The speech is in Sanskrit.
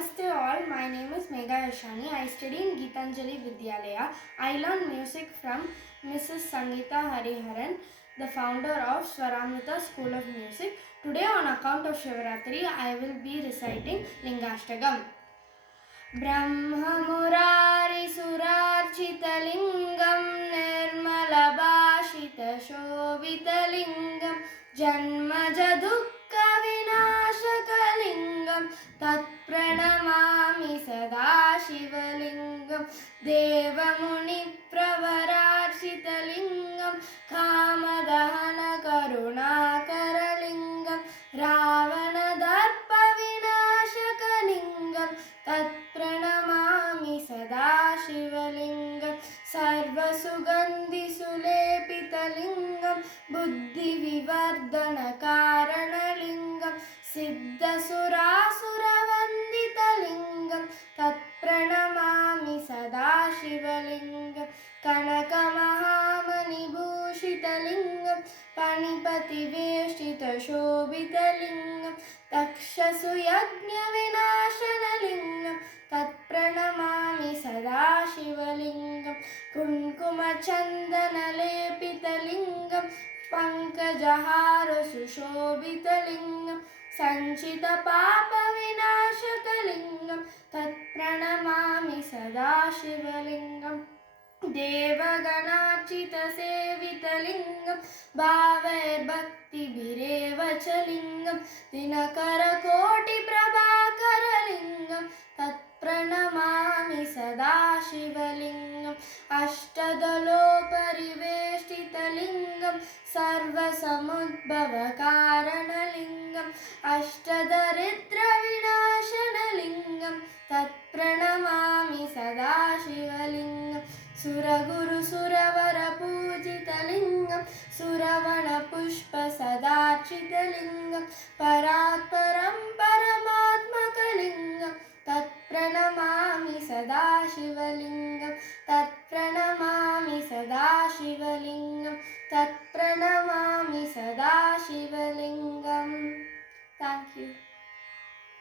Namaste all, my name is Megha Yashani. I study in Geetanjali Vidyalaya. I learn music from Mrs. Sangeeta Hariharan, the founder of Swaramrita School of Music. Today on account of Shivaratri, I will be reciting Lingashtakam. Brahmamurari Surarchitalingam Nirmalabhashitashobhitalingam Janmajadukka Vinashakalingam Tatpranamami Sadashivalingam Devamuni Pravararchitalingam Kamadahana Karunakaralingam Ravanadarpa Vinashakalingam Tatpranamami Sadashivalingam Sarvasugandhi Sulepitalingam Buddhivivardhana Karanalingam Siddhasurasurvandhitalingam Tatpranamami Sadashivalingam Kanakamahamanibhushitalingam Panipativeshtitashobitalingam Takshasuyajnavinashanalingam Tatpranamami Sadashivalingam Kunkumachandanalephitalingam Pankajaharosushobhitalingam Sanchita Papa Vinashakalingam Tatpranamami Sadashivalingam Devaganachita Sevitalingam Bhavair Bhakti Birevachalingam Dinakara Koti Prabhakaralingam Tatpranamami Sadashivalingam Ashtadalopariveshtitalingam Sarvasamudbhava Karanalingam Ashtadaridra Vinashanalingam Tatpranamami Sadashivalingam Suraguru Suravara Pujitalingam Suravana Pushpa Sadarchitalingam Paratparam Paramatmakalingam Tatpranamami Sadashivalingam Tatpranamami Sadashivalingam Tatpranamami Sadashivalingam. Thank you.